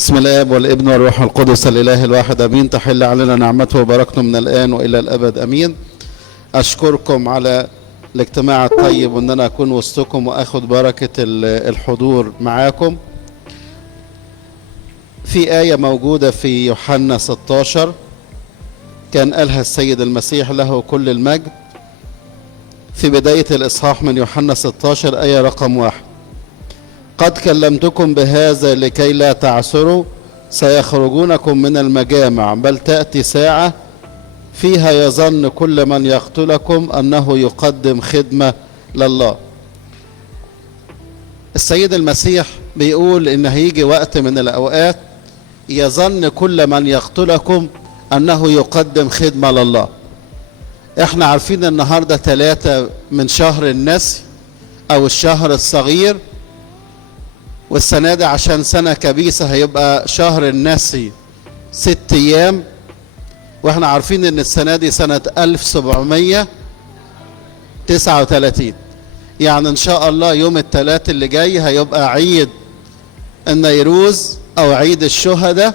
بسم الله والابن والروح القدس الإله الواحد أمين. تحل علينا نعمته وبركته من الآن وإلى الأبد أمين. أشكركم على الاجتماع الطيب وأن أنا أكون وسطكم وأخذ بركة الحضور معاكم. في آية موجودة في يوحنا 16 كان قالها السيد المسيح له كل المجد في بداية الإصحاح من يوحنا 16 آية رقم 1: قد كلمتكم بهذا لكي لا تعثروا، سيخرجونكم من المجامع، بل تأتي ساعة فيها يظن كل من يقتلكم أنه يقدم خدمة لله. السيد المسيح بيقول إن هيجي وقت من الأوقات يظن كل من يقتلكم أنه يقدم خدمة لله. احنا عارفين النهاردة 3 من شهر النسي أو الشهر الصغير، والسنة دي عشان سنة كبيسة هيبقى شهر النسي 6 أيام، واحنا عارفين ان السنة دي سنة 1739. يعني ان شاء الله يوم الثلاث اللي جاي هيبقى عيد النيروز او عيد الشهداء،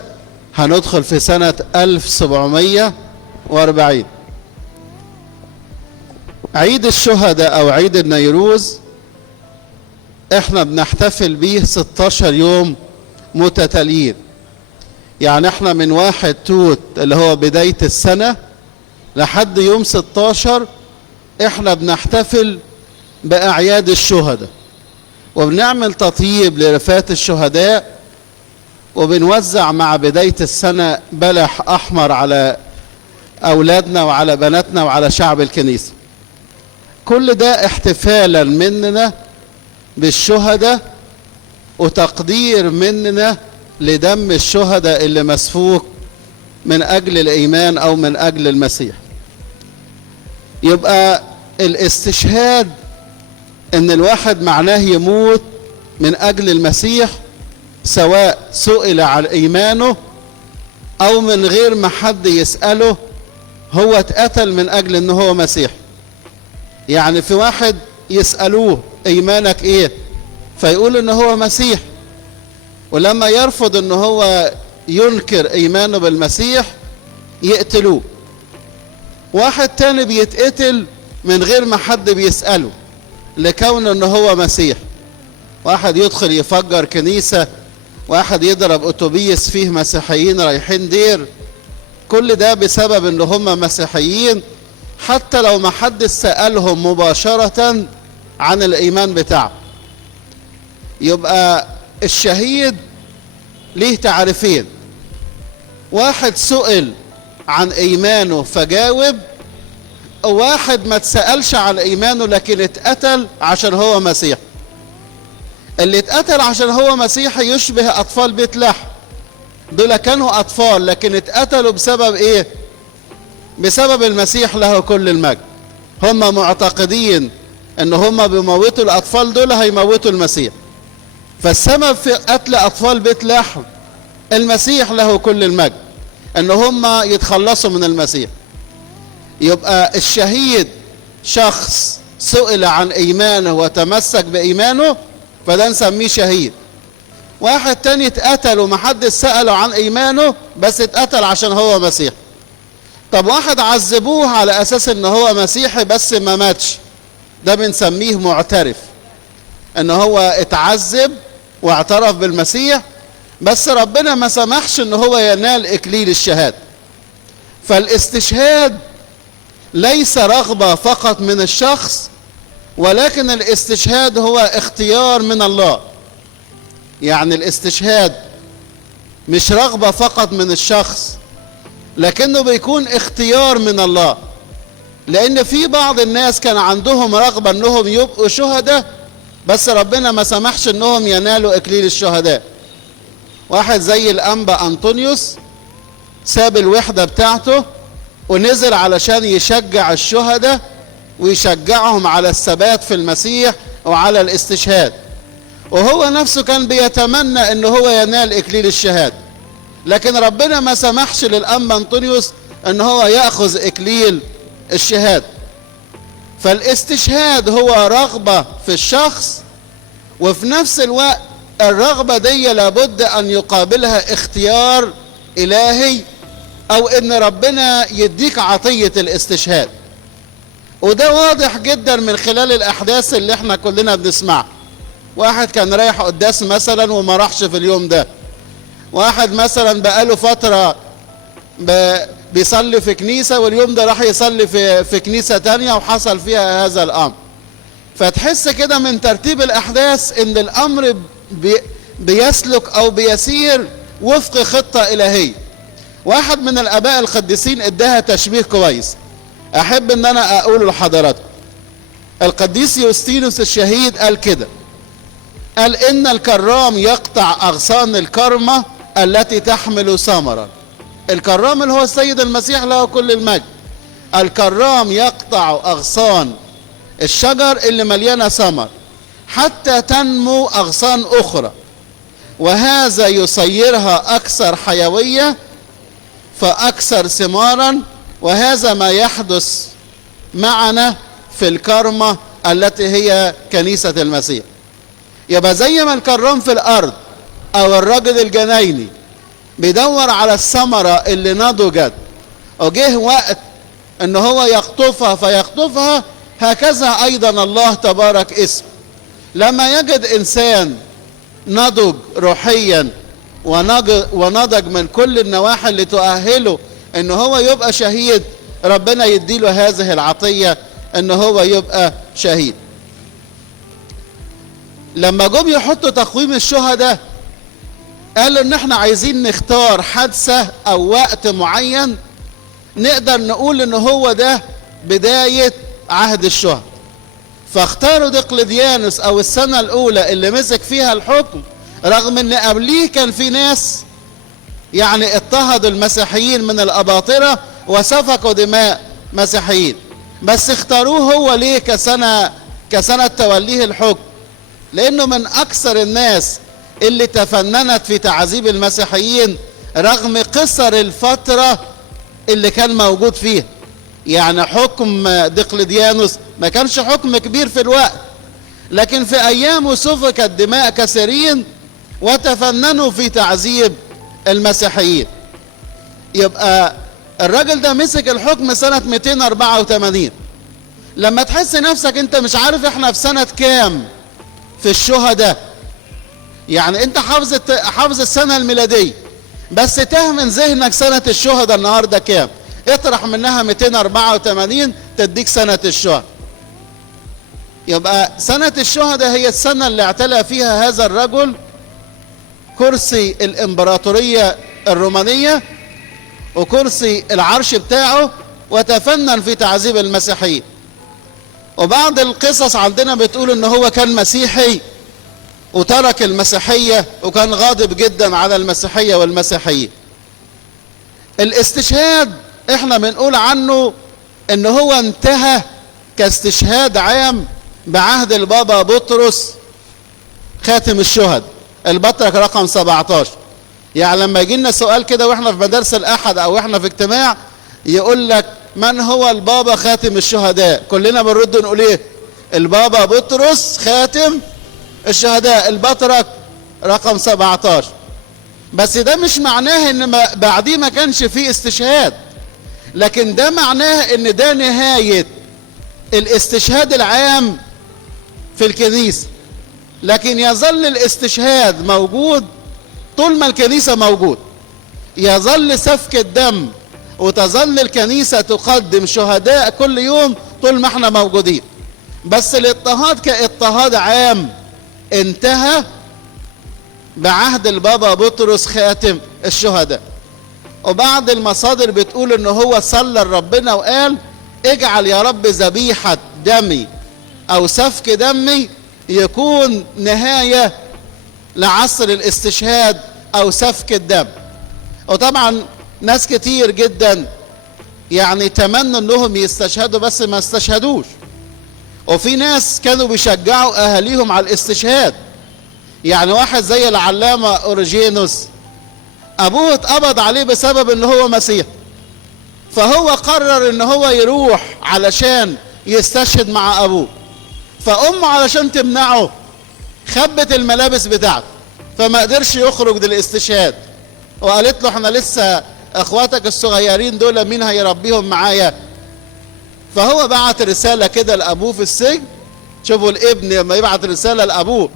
هندخل في سنة 1740. عيد الشهداء او عيد النيروز احنا بنحتفل بيه 16 يوم متتاليين. يعني احنا من 1 توت اللي هو بداية السنة لحد يوم 16 احنا بنحتفل بأعياد الشهداء، وبنعمل تطيب لرفات الشهداء، وبنوزع مع بداية السنة بلح أحمر على أولادنا وعلى بناتنا وعلى شعب الكنيسة. كل ده احتفالا مننا بالشهداء وتقدير مننا لدم الشهداء اللي مسفوك من أجل الإيمان أو من أجل المسيح. يبقى الاستشهاد إن الواحد معناه يموت من أجل المسيح، سواء سئل عن إيمانه أو من غير ما حد يسأله، هو اتقتل من أجل إنه هو مسيح. يعني في واحد يسألوه إيمانك إيه؟ فيقول إنه هو مسيح، ولما يرفض إنه هو ينكر إيمانه بالمسيح يقتلوه. واحد تاني بيتقتل من غير ما حد بيسأله لكون إنه هو مسيح. واحد يدخل يفجر كنيسة، واحد يضرب أتوبيس فيه مسيحيين رايحين دير، كل ده بسبب إن هم مسيحيين، حتى لو ما حد سألهم مباشرة عن الإيمان بتاعه. يبقى الشهيد ليه تعريفين: واحد سئل عن إيمانه فجاوب، وواحد ما تسألش عن إيمانه لكن اتقتل عشان هو مسيح. اللي اتقتل عشان هو مسيحي يشبه أطفال بيت لحم. دول كانوا أطفال لكن اتقتلوا بسبب إيه؟ بسبب المسيح له كل المجد. هم معتقدين ان هم بيموتوا الاطفال دول هيموتوا المسيح، فالسبب في قتل اطفال بيت لحم المسيح له كل المجد ان هم يتخلصوا من المسيح. يبقى الشهيد شخص سئل عن ايمانه وتمسك بايمانه، فده نسميه شهيد. واحد تاني اتقتل ومحدش سأله عن ايمانه بس اتقتل عشان هو مسيح. طب واحد عذبوه على اساس ان هو مسيحي بس ما ماتش، ده بنسميه معترف، ان هو اتعذب واعترف بالمسيح بس ربنا ما سمحش ان هو ينال اكليل الشهادة. فالاستشهاد ليس رغبة فقط من الشخص، ولكن الاستشهاد هو اختيار من الله. يعني الاستشهاد مش رغبة فقط من الشخص، لكنه بيكون اختيار من الله. لان في بعض الناس كان عندهم رغبة انهم يبقوا شهداء بس ربنا ما سمحش انهم ينالوا اكليل الشهداء. واحد زي الانبا انطونيوس ساب الوحدة بتاعته ونزل علشان يشجع الشهداء ويشجعهم على الثبات في المسيح وعلى الاستشهاد، وهو نفسه كان بيتمنى ان هو ينال اكليل الشهادة، لكن ربنا ما سمحش للأنبا أنطونيوس ان هو يأخذ اكليل الشهادة. فالاستشهاد هو رغبة في الشخص، وفي نفس الوقت الرغبة دي لابد أن يقابلها اختيار إلهي، أو إن ربنا يديك عطية الاستشهاد. وده واضح جدا من خلال الأحداث اللي احنا كلنا بنسمعها. واحد كان رايح قداس مثلا وما راحش في اليوم ده، واحد مثلا بقاله فترة بيصلي في كنيسة واليوم ده راح يصلي في كنيسة تانية وحصل فيها هذا الأمر. فتحس كده من ترتيب الأحداث إن الأمر بيسلك أو بيسير وفق خطة إلهية. واحد من الآباء القديسين اداها تشبيه كويس، أحب إن أنا أقوله لحضراتكم. القديس يوستينوس الشهيد قال كده، قال إن الكرام يقطع أغصان الكرمة التي تحمل ثمرا. الكرام اللي هو السيد المسيح له كل المجد. الكرام يقطع أغصان الشجر اللي مليانة ثمر حتى تنمو أغصان أخرى، وهذا يصيرها أكثر حيوية فأكثر ثمارا، وهذا ما يحدث معنا في الكرمة التي هي كنيسة المسيح. يبقى زي ما الكرام في الأرض أو الرجل الجنايني بيدور على الثمرة اللي نضجت وجه وقت ان هو يقطفها فيقطفها، هكذا ايضا الله تبارك اسمه لما يجد انسان نضج روحيا ونضج من كل النواحي اللي تؤهله ان هو يبقى شهيد، ربنا يديله هذه العطية ان هو يبقى شهيد. لما جم يحطوا تقويم الشهداء قالوا ان احنا عايزين نختار حادثة او وقت معين نقدر نقول ان هو ده بداية عهد الشهداء. فاختاروا دقلديانوس او السنة الاولى اللي مسك فيها الحكم، رغم ان قبليه كان في ناس يعني اضطهدوا المسيحيين من الاباطرة وسفكوا دماء مسيحيين، بس اختاروه هو ليه كسنة توليه الحكم؟ لانه من اكثر الناس اللي تفننت في تعذيب المسيحيين رغم قصر الفترة اللي كان موجود فيها. يعني حكم دقلديانوس ما كانش حكم كبير في الوقت، لكن في ايامه سفكت دماء كثيرين وتفننوا في تعذيب المسيحيين. يبقى الراجل ده مسك الحكم سنة 284. لما تحس نفسك انت مش عارف احنا في سنة كام في الشهداء، يعني انت حافظ السنة الميلادية بس تهمن ذهنك سنة الشهداء النهاردة كام، اطرح منها 284 تديك سنة الشهداء. يبقى سنة الشهداء هي السنة اللي اعتلى فيها هذا الرجل كرسي الامبراطورية الرومانية وكرسي العرش بتاعه وتفنن في تعذيب المسيحيين. وبعض القصص عندنا بتقول ان هو كان مسيحي وترك المسيحية وكان غاضب جدا على المسيحية والمسيحيين. الاستشهاد احنا بنقول عنه ان هو انتهى كاستشهاد عام بعهد البابا بطرس خاتم الشهداء البطرك رقم 17. يعني لما يجي لنا سؤال كده واحنا في مدارس الاحد او احنا في اجتماع يقول لك من هو البابا خاتم الشهداء، كلنا بنرد نقول ايه؟ البابا بطرس خاتم الشهداء البطرك رقم 17. بس ده مش معناه ان بعديه ما كانش فيه استشهاد، لكن ده معناه ان ده نهاية الاستشهاد العام في الكنيسة. لكن يظل الاستشهاد موجود طول ما الكنيسة موجود، يظل سفك الدم وتظل الكنيسة تقدم شهداء كل يوم طول ما احنا موجودين. بس الاضطهاد كاضطهاد عام انتهى بعهد البابا بطرس خاتم الشهداء. وبعض المصادر بتقول ان هو صلى لربنا وقال اجعل يا رب ذبيحة دمي او سفك دمي يكون نهاية لعصر الاستشهاد او سفك الدم. وطبعا ناس كتير جدا يعني تمنوا انهم يستشهدوا بس ما استشهدوش، وفي ناس كانوا بيشجعوا اهاليهم على الاستشهاد. يعني واحد زي العلامة اوريجينوس ابوه اتقبض عليه بسبب ان هو مسيح، فهو قرر ان هو يروح علشان يستشهد مع ابوه، فامه علشان تمنعه خبت الملابس بتاعته فما قدرش يخرج للاستشهاد، وقالت له احنا لسه اخواتك الصغيرين دول مين هيربيهم معايا؟ فهو بعت رسالة كده لأبوه في السجن. شوفوا الابن لما يبعت رسالة لأبوه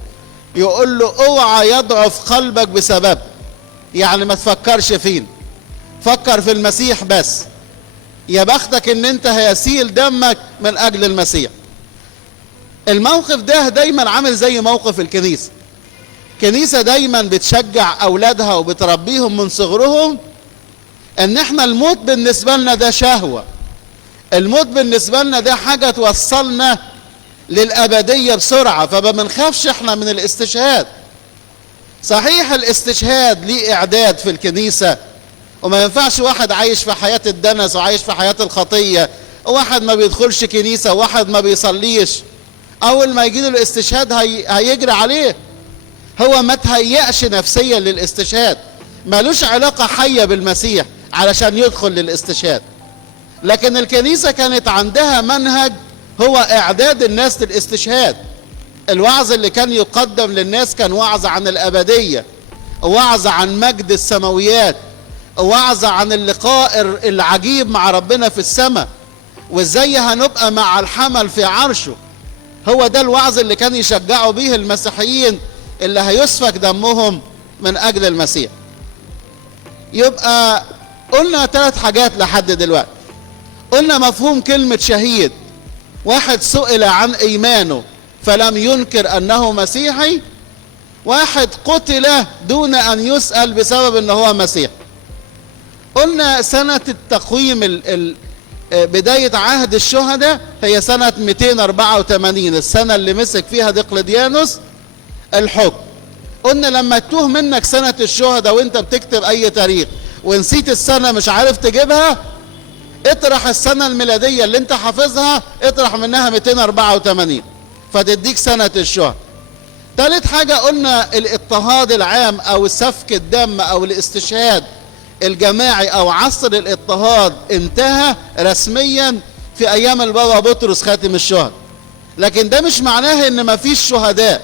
يقول له اوعى يضعف قلبك بسبب، يعني ما تفكرش فين، فكر في المسيح بس، يا بختك ان انت هيسيل دمك من اجل المسيح. الموقف ده دايما عامل زي موقف الكنيسة. الكنيسة دايما بتشجع اولادها وبتربيهم من صغرهم ان احنا الموت بالنسبة لنا ده شهوة، الموت بالنسبة لنا ده حاجة توصلنا للأبدية بسرعة، فما بنخافش احنا من الاستشهاد. صحيح الاستشهاد ليه إعداد في الكنيسة، وما ينفعش واحد عايش في حياة الدنس وعايش في حياة الخطية، واحد ما بيدخلش كنيسة واحد ما بيصليش، أول ما يجي له الاستشهاد هيجري عليه. هو ما تهيأش نفسيا للاستشهاد، مالوش علاقة حية بالمسيح علشان يدخل للاستشهاد. لكن الكنيسة كانت عندها منهج هو إعداد الناس للاستشهاد. الوعظ اللي كان يقدم للناس كان وعظ عن الأبدية، وعظ عن مجد السماويات، وعظ عن اللقاء العجيب مع ربنا في السماء، وازاي هنبقى مع الحمل في عرشه. هو ده الوعظ اللي كان يشجعوا به المسيحيين اللي هيسفك دمهم من أجل المسيح. يبقى قلنا 3 حاجات لحد دلوقتي. قلنا مفهوم كلمة شهيد، واحد سئل عن إيمانه فلم ينكر أنه مسيحي، واحد قتل دون أن يسأل بسبب أنه هو مسيح. قلنا سنة التقويم بداية عهد الشهداء هي سنة 284، السنة اللي مسك فيها دقلديانوس الحكم. قلنا لما تتوه منك سنة الشهداء وانت بتكتب أي تاريخ ونسيت السنة مش عارف تجيبها، اطرح السنة الميلادية اللي انت حافظها، اطرح منها 284 فتديك سنة الشهداء. ثالث حاجة قلنا الاضطهاد العام او سفك الدم او الاستشهاد الجماعي او عصر الاضطهاد انتهى رسميا في ايام البابا بطرس خاتم الشهداء. لكن ده مش معناه ان ما فيش شهداء،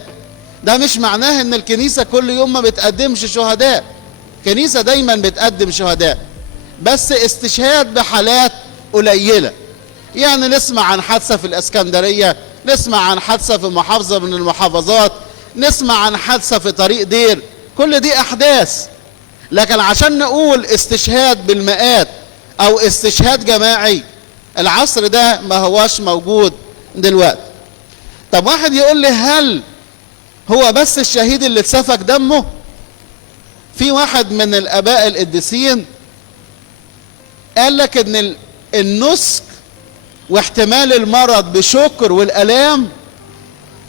ده مش معناه ان الكنيسة كل يوم ما بتقدمش شهداء. الكنيسة دايما بتقدم شهداء، بس استشهاد بحالات قليلة. يعني نسمع عن حادثة في الاسكندرية، نسمع عن حادثة في محافظة من المحافظات، نسمع عن حادثة في طريق دير، كل دي احداث. لكن عشان نقول استشهاد بالمئات او استشهاد جماعي، العصر ده ما هواش موجود دلوقتي. طب واحد يقول لي هل هو بس الشهيد اللي اتسفك دمه؟ في واحد من الاباء القديسين قال لك ان النسك واحتمال المرض بشكر والالام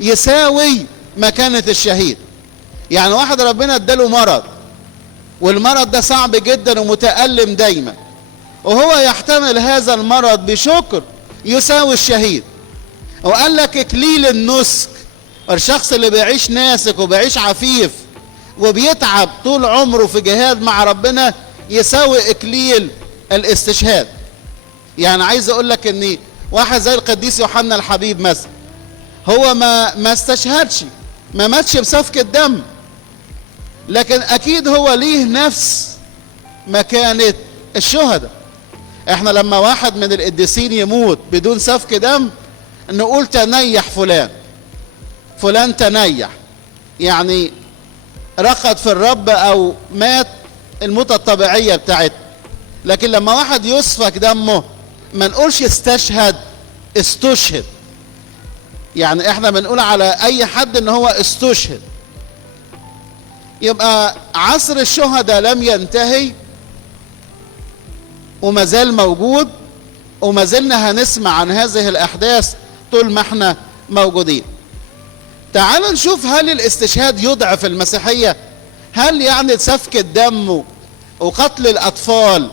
يساوي مكانة الشهيد. يعني واحد ربنا اداله مرض والمرض ده صعب جدا ومتألم دايما، وهو يحتمل هذا المرض بشكر يساوي الشهيد. وقال لك اكليل النسك، الشخص اللي بيعيش ناسك وبيعيش عفيف وبيتعب طول عمره في جهاد مع ربنا يساوي اكليل الاستشهاد. يعني عايز اقول لك ان واحد زي القديس يوحنا الحبيب مثلا، هو ما استشهدش، ما ماتش بسفك الدم، لكن اكيد هو ليه نفس مكانة الشهداء. احنا لما واحد من القديسين يموت بدون سفك دم نقول تنيح فلان، فلان تنيح، يعني رقد في الرب او مات الموتة الطبيعية بتاعتنا. لكن لما واحد يسفك دمه ما نقولش استشهد، استشهد. يعني احنا بنقول على اي حد ان هو استشهد. يبقى عصر الشهداء لم ينتهي وما زال موجود، وما زلنا هنسمع عن هذه الاحداث طول ما احنا موجودين. تعال نشوف هل الاستشهاد يضعف المسيحية؟ هل يعني سفك الدم وقتل الاطفال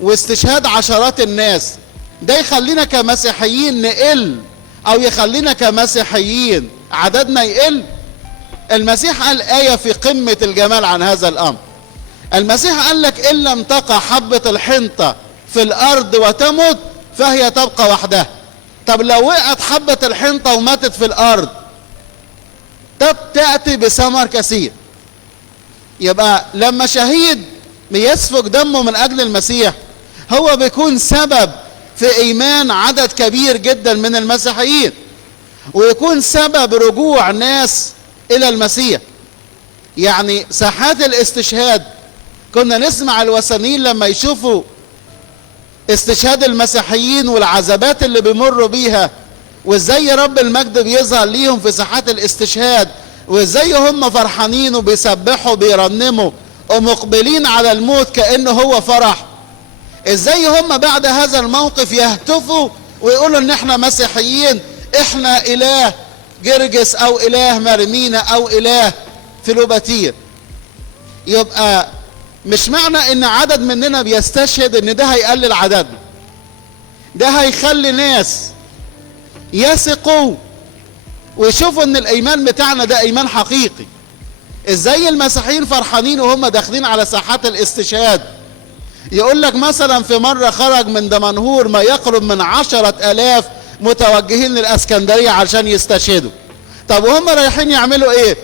واستشهاد عشرات الناس ده يخلينا كمسيحيين نقل او يخلينا كمسيحيين عددنا يقل؟ المسيح قال آية في قمة الجمال عن هذا الامر. المسيح قال لك ان لم تقع حبة الحنطة في الارض وتمت فهي تبقى وحدها. طب لو وقعت حبة الحنطة وماتت في الارض تأتي بثمر كثير. يبقى لما شهيد بيسفك دمه من اجل المسيح هو بيكون سبب في ايمان عدد كبير جدا من المسيحيين، ويكون سبب رجوع ناس الى المسيح. يعني ساحات الاستشهاد كنا نسمع الوثنيين لما يشوفوا استشهاد المسيحيين والعذابات اللي بيمروا بيها، وازاي رب المجد بيظهر ليهم في ساحات الاستشهاد، وازاي هم فرحانين وبيسبحوا بيرنموا ومقبلين على الموت كأنه هو فرح. ازاي هم بعد هذا الموقف يهتفوا ويقولوا ان احنا مسيحيين، احنا اله جرجس او اله مرمينا او اله فيلوباتير. يبقى مش معنى ان عدد مننا بيستشهد ان ده هيقلل عددنا، ده هيخلي ناس يثقوا ويشوفوا ان الايمان بتاعنا ده ايمان حقيقي. ازاي المسيحيين فرحانين وهم داخلين على ساحات الاستشهاد؟ يقول لك مثلا في مرة خرج من دمنهور ما يقرب من 10,000 متوجهين للاسكندرية علشان يستشهدوا. طب وهم رايحين يعملوا ايه؟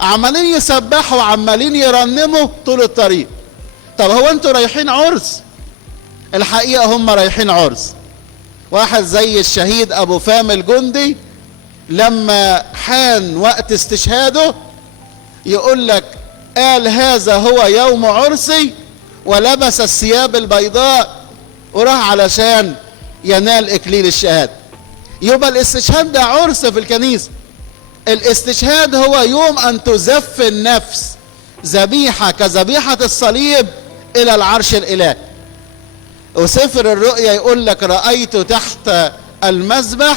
عمالين يسبحوا وعمالين يرنموا طول الطريق. طب هو انتوا رايحين عرس؟ الحقيقة هم رايحين عرس. واحد زي الشهيد ابو فام الجندي لما حان وقت استشهاده يقول لك قال هذا هو يوم عرسي، ولبس الثياب البيضاء وراح علشان ينال اكليل الشهادة. يبقى الاستشهاد ده عرس في الكنيسة. الاستشهاد هو يوم ان تزف النفس ذبيحة كذبيحة الصليب الى العرش الالهي. وسفر الرؤيا يقول لك رأيت تحت المذبح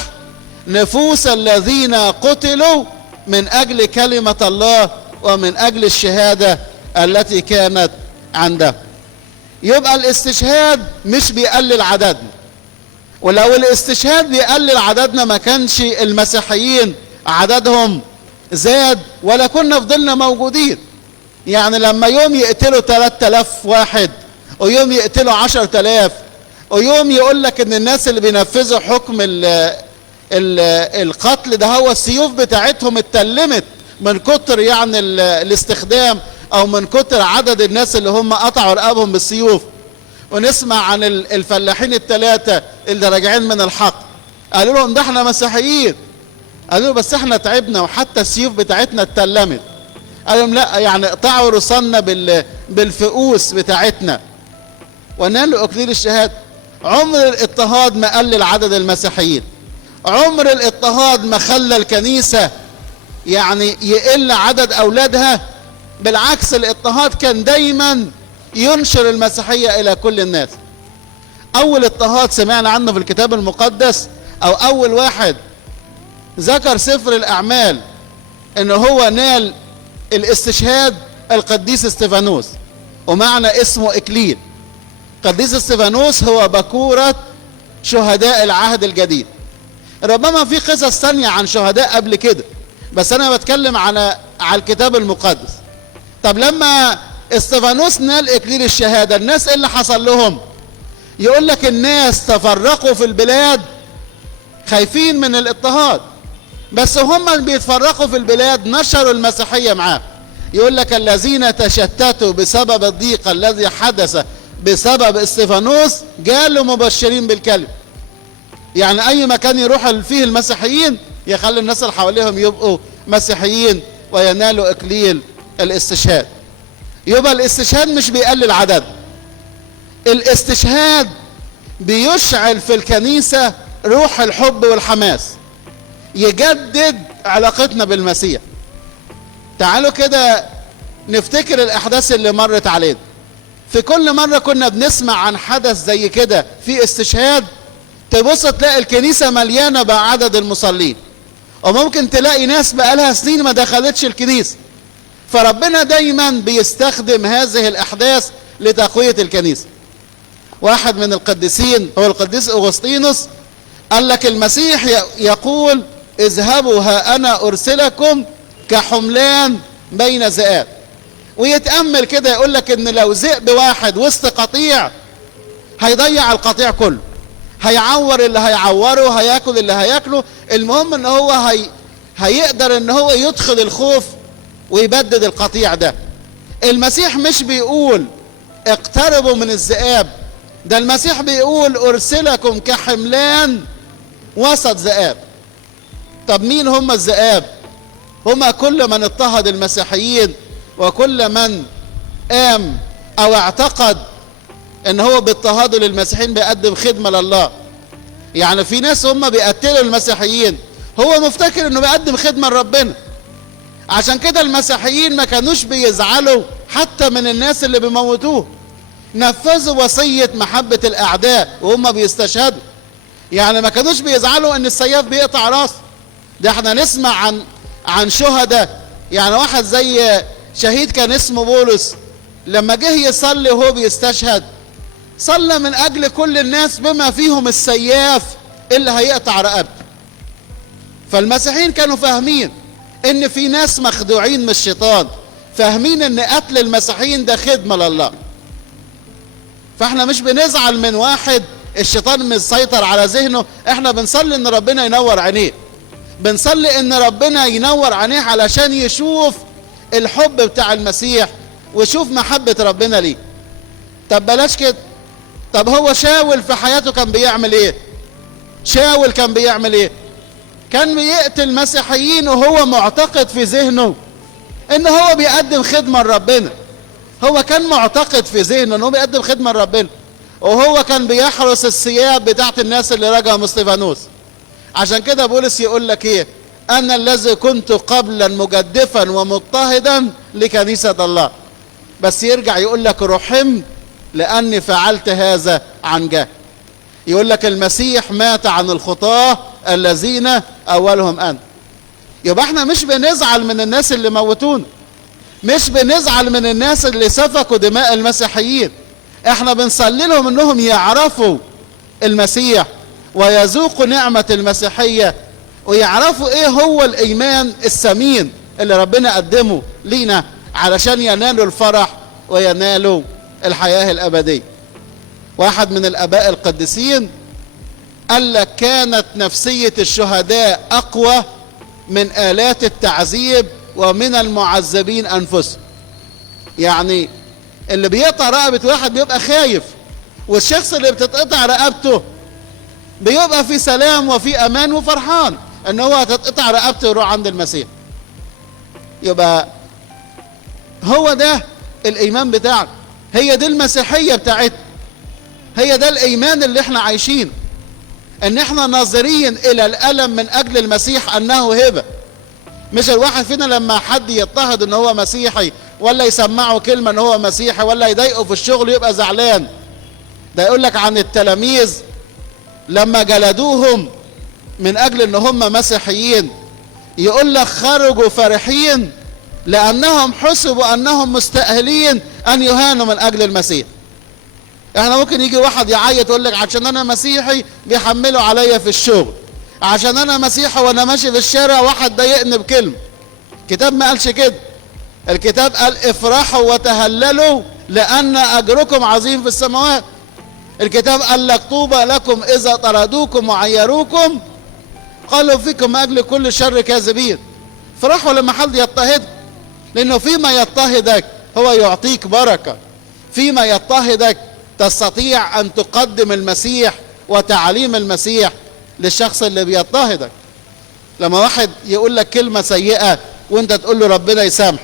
نفوس الذين قتلوا من اجل كلمة الله ومن اجل الشهادة التي كانت عنده. يبقى الاستشهاد مش بيقلل عددنا، ولو الاستشهاد بيقلل عددنا ما كانش المسيحيين عددهم زاد ولا كنا فضلنا موجودين. يعني لما يوم يقتلوا 3000 واحد ويوم يقتلوا 10,000 ويوم يقول لك ان الناس اللي بينفذوا حكم القتل ده هو السيوف بتاعتهم اتلمت من كتر يعني الاستخدام او من كتر عدد الناس اللي هم قطعوا رقابهم بالسيوف. ونسمع عن الفلاحين ال3 اللي راجعين من الحق قالوا لهم ده احنا مسيحيين، قالوا له بس احنا تعبنا وحتى السيوف بتاعتنا اتلمت. قال لهم لا يعني اقطعوا رصنا بالفؤوس بتاعتنا ونالوا اكليل الشهاده. عمر الاضطهاد ما قلل عدد المسيحيين، عمر الاضطهاد ما خلى الكنيسه يعني يقل عدد اولادها. بالعكس الاضطهاد كان دايما ينشر المسيحيه الى كل الناس. اول اضطهاد سمعنا عنه في الكتاب المقدس او اول واحد ذكر سفر الاعمال ان هو نال الاستشهاد القديس استفانوس، ومعنى اسمه اكليل. قديس استفانوس هو بكورة شهداء العهد الجديد. ربما في قصص تانية عن شهداء قبل كده، بس انا بتكلم على الكتاب المقدس. طب لما استفانوس نال اكليل الشهادة الناس ايه اللي حصل لهم؟ يقول لك الناس تفرقوا في البلاد خايفين من الاضطهاد، بس هم بيتفرقوا في البلاد نشروا المسيحية معاه. يقول لك الذين تشتتوا بسبب الضيق الذي حدث بسبب استفانوس جالوا مبشرين بالكلمة. يعني اي مكان يروح فيه المسيحيين يخلي الناس اللي حواليهم يبقوا مسيحيين وينالوا اكليل الاستشهاد. يبقى الاستشهاد مش بيقلل عدد، الاستشهاد بيشعل في الكنيسة روح الحب والحماس، يجدد علاقتنا بالمسيح. تعالوا كده نفتكر الاحداث اللي مرت علينا. في كل مرة كنا بنسمع عن حدث زي كده في استشهاد تبص تلاقي الكنيسة مليانة بعدد المصلين، وممكن تلاقي ناس بقالها سنين ما دخلتش الكنيسة. فربنا دايما بيستخدم هذه الاحداث لتقوية الكنيسة. واحد من القديسين هو القديس اغسطينوس قال لك المسيح يقول اذهبوا ها انا ارسلكم كحملان بين ذئاب. ويتأمل كده يقول لك ان لو ذئب واحد وسط قطيع هيضيع القطيع كله، هيعور اللي هيعوره، هياكل اللي هياكله. المهم ان هو هيقدر ان هو يدخل الخوف ويبدد القطيع ده. المسيح مش بيقول اقتربوا من الذئاب، ده المسيح بيقول ارسلكم كحملان وسط ذئاب. طب مين هم الذئاب؟ هم كل من اضطهد المسيحيين، وكل من قام او اعتقد ان هو باضطهاده للمسيحيين بيقدم خدمة لله. يعني في ناس هم بيقتلوا المسيحيين، هو مفتكر انه بيقدم خدمة لربنا. عشان كده المسيحيين ما كانوش بيزعلوا حتى من الناس اللي بيموتوه، نفذوا وصية محبة الاعداء وهم بيستشهدوا. يعني ما كانوش بيزعلوا ان السياف بيقطع راس. ده احنا نسمع عن شهداء، يعني واحد زي شهيد كان اسمه بولس، لما جه يصلي وهو بيستشهد صلى من اجل كل الناس بما فيهم السياف اللي هيقطع رقبته. فالمسيحيين كانوا فاهمين ان في ناس مخدوعين من الشيطان، فاهمين ان قتل المسيحيين ده خدمة لله. فاحنا مش بنزعل من واحد الشيطان مسيطر على ذهنه، احنا بنصلي ان ربنا ينور عينيه، بنصلي ان ربنا ينور عينيه علشان يشوف الحب بتاع المسيح ويشوف محبة ربنا ليه. طب بلاش كده. طب هو شاول في حياته كان بيعمل ايه؟ شاول كان بيعمل ايه؟ كان بيقتل مسيحيين وهو معتقد في ذهنه ان هو بيقدم خدمة لربنا. هو كان معتقد في ذهنه ان هو بيقدم خدمة لربنا، وهو كان بيحرس الثياب بتاعت الناس اللي رجموا استفانوس. عشان كده بولس يقول لك ايه؟ انا الذي كنت قبلا مجدفا ومضطهدا لكنيسة الله. بس يرجع يقول لك رحمت لاني فعلت هذا عن جهل. يقول لك المسيح مات عن الخطاة الذين اولهم انا. يبقى احنا مش بنزعل من الناس اللي موتونا، مش بنزعل من الناس اللي سفكوا دماء المسيحيين، احنا بنصلي لهم انهم يعرفوا المسيح ويذوقوا نعمة المسيحية ويعرفوا ايه هو الايمان الثمين اللي ربنا قدمه لينا علشان ينالوا الفرح وينالوا الحياة الابدية. واحد من الاباء القديسين قال لك كانت نفسية الشهداء اقوى من آلات التعذيب ومن المعذبين انفسهم. يعني اللي بيقطع رقبة واحد بيبقى خايف، والشخص اللي بتتقطع رقبته بيبقى في سلام وفي امان وفرحان ان هو هتتقطع رقبته ويروح عند المسيح. يبقى هو ده الايمان بتاعنا، هي دي المسيحية بتاعتنا، هي ده الايمان اللي احنا عايشين، ان احنا ناظرين الى الالم من اجل المسيح انه هبة. مش الواحد فينا لما حد يضطهد ان هو مسيحي ولا يسمعه كلمة ان هو مسيحي ولا يضايقه في الشغل يبقى زعلان. ده يقول لك عن التلاميذ لما جلدوهم من اجل ان هم مسيحيين، يقول لك خرجوا فرحين لانهم حسبوا انهم مستأهلين ان يهانوا من اجل المسيح. احنا ممكن يجي واحد يعيط يقول لك عشان انا مسيحي بيحملوا عليا في الشغل، عشان انا مسيحي وانا ماشي في الشارع واحد ضايقني بكلمة. الكتاب ما قالش كده، الكتاب قال افرحوا وتهللوا لان اجركم عظيم في السماوات. الكتاب قال لك طوبى لكم اذا طردوكم وعيروكم قالوا فيكم من اجل كل شر كاذبين. فرحوا لما حد يضطهدك، لانه فيما يضطهدك هو يعطيك بركة، فيما يضطهدك تستطيع ان تقدم المسيح وتعليم المسيح للشخص اللي بيضطهدك. لما واحد يقول لك كلمة سيئة وانت تقول له ربنا يسامح،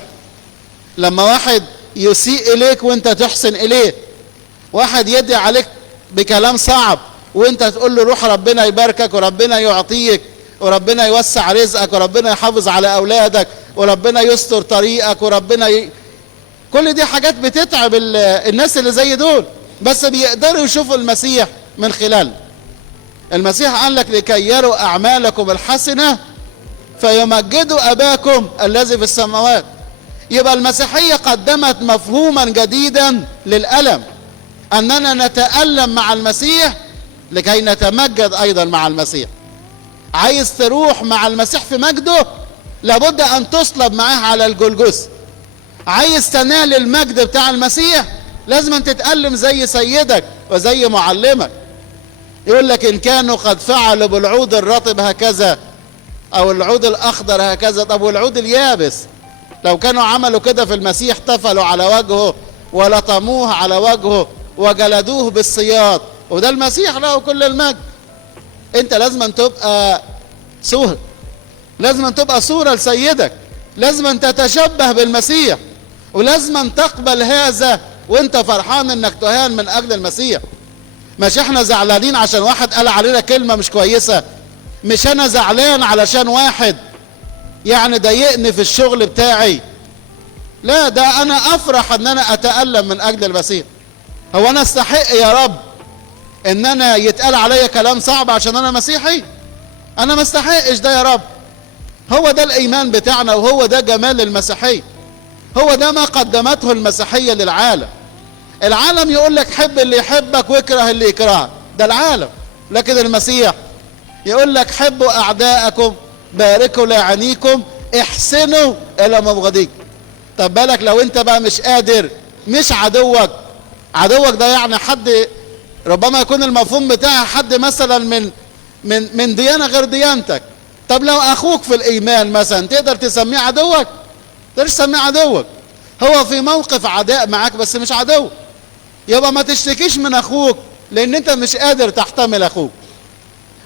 لما واحد يسيء اليك وانت تحسن اليه، واحد يدعي عليك بكلام صعب وانت تقول له روح ربنا يباركك وربنا يعطيك وربنا يوسع رزقك وربنا يحافظ على اولادك وربنا يستر طريقك كل دي حاجات بتتعب الناس اللي زي دول، بس بيقدروا يشوفوا المسيح من خلال. المسيح قال لك لكي يروا اعمالكم الحسنة فيمجدوا اباكم الذي في السماوات. يبقى المسيحية قدمت مفهوما جديدا للألم، أننا نتألم مع المسيح لكي نتمجد أيضا مع المسيح. عايز تروح مع المسيح في مجده لابد أن تصلب معاه على الجلجث. عايز تنال المجد بتاع المسيح لازم أن تتألم زي سيدك وزي معلمك. يقول لك إن كانوا قد فعلوا بالعود الرطب هكذا أو العود الأخضر هكذا، طب والعود اليابس لو كانوا عملوا كده في المسيح تفلوا على وجهه ولطموه على وجهه وجلدوه بالسياط، وده المسيح له كل المجد. انت لازم تبقى صورة، لازم تبقى صورة لسيدك، لازم تتشبه بالمسيح، ولازم تقبل هذا وانت فرحان انك تهان من اجل المسيح. مش احنا زعلانين عشان واحد قال علينا كلمة مش كويسة، مش انا زعلان علشان واحد يعني ضايقني في الشغل بتاعي، لا، ده انا افرح ان انا اتألم من اجل المسيح. هو انا استحق يا رب ان انا يتقال عليا كلام صعب عشان انا مسيحي؟ انا ما استحقش ده يا رب. هو ده الايمان بتاعنا، وهو ده جمال المسيحية، هو ده ما قدمته المسيحية للعالم. العالم يقول لك حب اللي يحبك واكره اللي يكرهك، ده العالم. لكن المسيح يقول لك حبوا اعداءكم، باركوا لعينيكم، احسنوا الى مبغضيكم. طب بالك لو انت بقى مش قادر، مش عدوك، عدوك ده يعني حد ربما يكون المفهوم بتاعه حد مثلا من ديانة غير ديانتك. طب لو اخوك في الايمان مثلا، تقدر تسميه عدوك؟ تقدرش تسميه عدوك، هو في موقف عداء معاك بس مش عدو. يبقى ما تشتكيش من اخوك لان انت مش قادر تحتمل اخوك.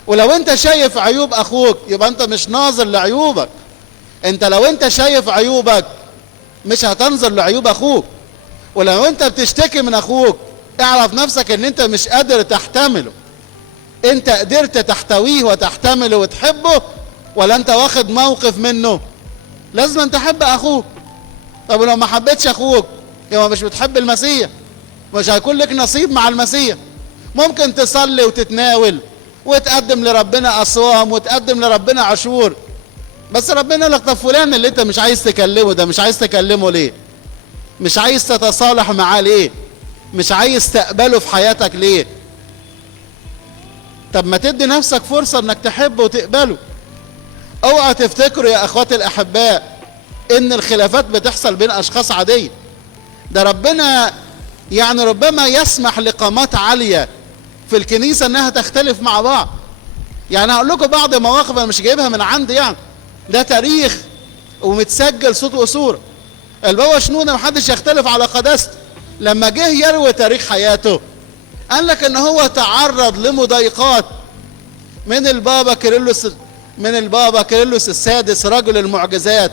ولو انت شايف عيوب اخوك يبقى انت مش ناظر لعيوبك. انت لو انت شايف عيوبك مش هتنظر لعيوب اخوك. ولو انت بتشتكي من اخوك اعرف نفسك ان انت مش قادر تحتمله. انت قدرت تحتويه وتحتمله وتحبه، ولا انت واخد موقف منه؟ لازم انت تحب اخوك. طب ولو ما حبيتش اخوك يبقى مش بتحب المسيح، مش هيكون لك نصيب مع المسيح. ممكن تصلي وتتناول وتقدم لربنا اصوام وتقدم لربنا عشور، بس ربنا يقول لك طب فلان اللي انت مش عايز تكلمه ده، مش عايز تكلمه ليه؟ مش عايز تتصالح معاه ليه؟ مش عايز تقبله في حياتك ليه؟ طب ما تدي نفسك فرصة انك تحبه وتقبله. اوعى تفتكروا يا اخواتي الاحباء ان الخلافات بتحصل بين اشخاص عادية. ده ربنا يعني ربما يسمح لقامات عالية في الكنيسة انها تختلف مع بعض. يعني هقول لكم بعض مواقف انا مش جايبها من عندي، يعني ده تاريخ ومتسجل صوت وصورة. البابا شنودة محدش يختلف على قداسته، لما جه يروي تاريخ حياته قال لك ان هو تعرض لمضايقات من البابا كيرلس السادس رجل المعجزات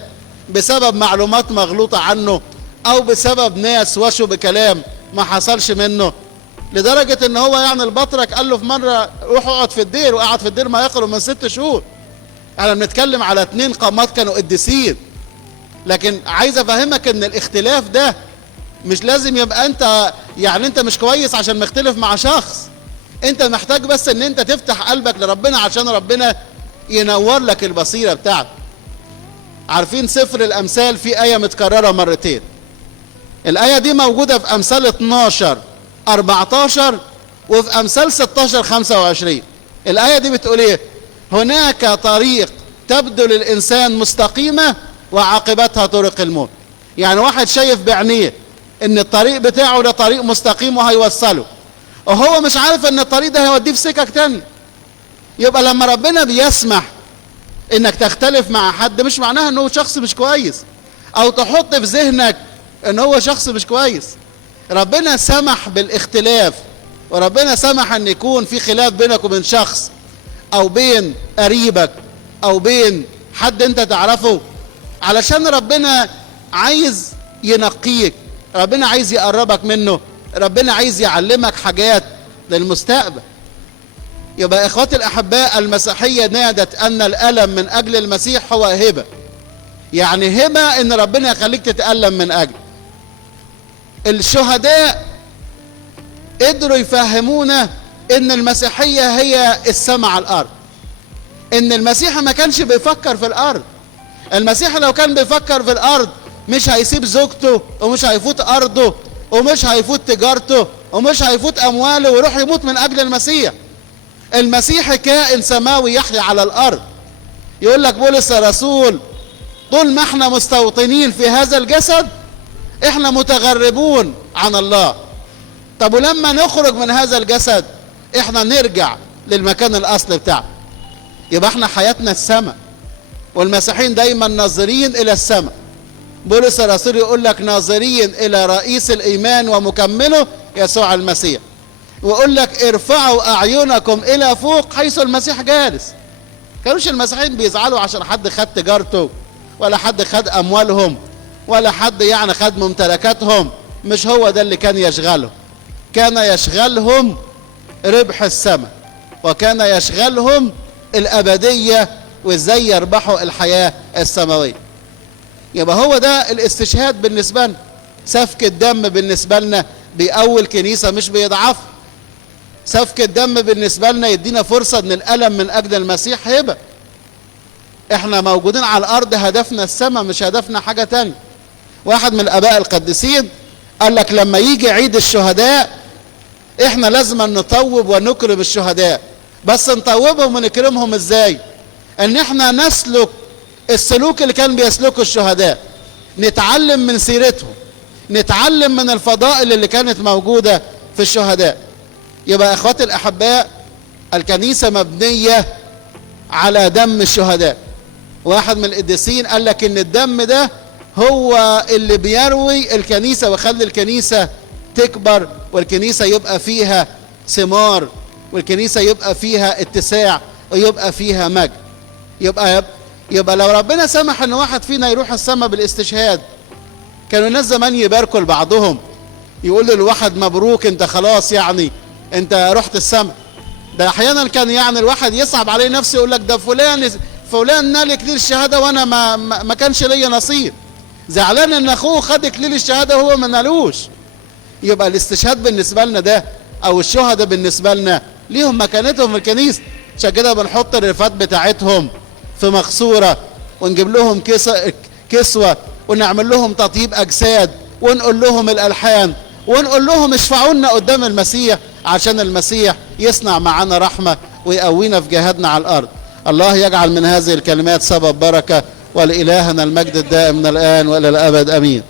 بسبب معلومات مغلوطة عنه، او بسبب ناس وشوا بكلام ما حصلش منه، لدرجة ان هو يعني البطرك قال له في مرة روح اقعد في الدير، وقعد في الدير ما يقرب من 6 شهور. احنا بنتكلم على 2 قامات كانوا قديسين. لكن عايز افهمك ان الاختلاف ده مش لازم يبقى انت يعني انت مش كويس عشان مختلف مع شخص. انت محتاج بس ان انت تفتح قلبك لربنا عشان ربنا ينور لك البصيرة بتاعتك. عارفين سفر الامثال في آية متكررة مرتين. الآية دي موجودة في امثال 12 14 وفي امثال 16 25. الآية دي بتقول ايه؟ هناك طريق تبدو للإنسان مستقيمة وعاقبتها طرق الموت. يعني واحد شايف بعينيه ان الطريق بتاعه ده طريق مستقيم وهيوصله، وهو مش عارف ان الطريق ده هيوديه في سكك تاني. يبقى لما ربنا بيسمح انك تختلف مع حد مش معناها انه شخص مش كويس، او تحط في ذهنك ان هو شخص مش كويس. ربنا سمح بالاختلاف، وربنا سمح ان يكون في خلاف بينك وبين شخص، او بين قريبك، او بين حد انت تعرفه، علشان ربنا عايز ينقيك، ربنا عايز يقربك منه، ربنا عايز يعلمك حاجات للمستقبل. يبقى اخواتي الاحباء المسيحية نادت ان الالم من اجل المسيح هو هبة. يعني هبة ان ربنا يخليك تتألم من اجل. الشهداء قدروا يفهمونا ان المسيحية هي السماء على الارض، ان المسيح ما كانش بيفكر في الارض. المسيح لو كان بيفكر في الارض مش هيسيب زوجته ومش هيفوت ارضه ومش هيفوت تجارته ومش هيفوت امواله ويروح يموت من اجل المسيح. المسيح كائن سماوي يحيا على الارض. يقول لك بولس الرسول طول ما احنا مستوطنين في هذا الجسد احنا متغربون عن الله. طب ولما نخرج من هذا الجسد احنا نرجع للمكان الاصلي بتاعنا. يبقى احنا حياتنا السماء، والمسيحيين دايما ناظرين الى السماء. بولس الرسول يقول لك ناظرين الى رئيس الايمان ومكمله يسوع المسيح، ويقول لك ارفعوا اعينكم الى فوق حيث المسيح جالس. كانوش المسيحيين بيزعلوا عشان حد خد تجارته، ولا حد خد اموالهم، ولا حد يعني خد ممتلكاتهم. مش هو ده اللي كان يشغلهم. كان يشغلهم ربح السماء، وكان يشغلهم الابديه وازاي يربحوا الحياه السماويه. يبقى هو ده الاستشهاد بالنسبه لنا. سفك الدم بالنسبه لنا بيقوي الكنيسه مش بيضعف. سفك الدم بالنسبه لنا يدينا فرصه ان الالم من اجل المسيح هبه. احنا موجودين على الارض هدفنا السماء، مش هدفنا حاجه تانية. واحد من الاباء القديسين قال لك لما يجي عيد الشهداء احنا لازم نطوب ونكرم الشهداء. بس نطوبهم ونكرمهم ازاي؟ ان احنا نسلك السلوك اللي كان بيسلكه الشهداء، نتعلم من سيرتهم، نتعلم من الفضائل اللي كانت موجودة في الشهداء. يبقى اخواتي الاحباء، الكنيسة مبنية على دم الشهداء. واحد من القديسين قال لك ان الدم ده هو اللي بيروي الكنيسة ويخلي الكنيسة تكبر، والكنيسة يبقى فيها ثمار، والكنيسة يبقى فيها اتساع، ويبقى فيها مجد. يبقى لو ربنا سمح ان واحد فينا يروح السماء بالاستشهاد، كانوا الناس زمان يباركوا لبعضهم، يقولوا للواحد مبروك انت خلاص يعني انت رحت السماء. ده احيانا كان يعني الواحد يصعب عليه نفسه يقول لك ده فلان نال اكليل الشهاده وانا ما كانش ليا نصيب، زعلان ان اخوه خد اكليل الشهاده وهو ما نالوش. يبقى الاستشهاد بالنسبه لنا ده او الشهداء بالنسبه لنا ليهم مكانتهم في الكنيسه. عشان كده بنحط الرفات بتاعتهم في مقصوره، ونجيب لهم كسوه، ونعمل لهم تطيب اجساد، ونقول لهم الالحان، ونقول لهم اشفعوا لنا قدام المسيح عشان المسيح يصنع معنا رحمه ويقوينا في جهادنا على الارض. الله يجعل من هذه الكلمات سبب بركه، ولإلهنا المجد الدائم من الآن وإلى الأبد. أمين.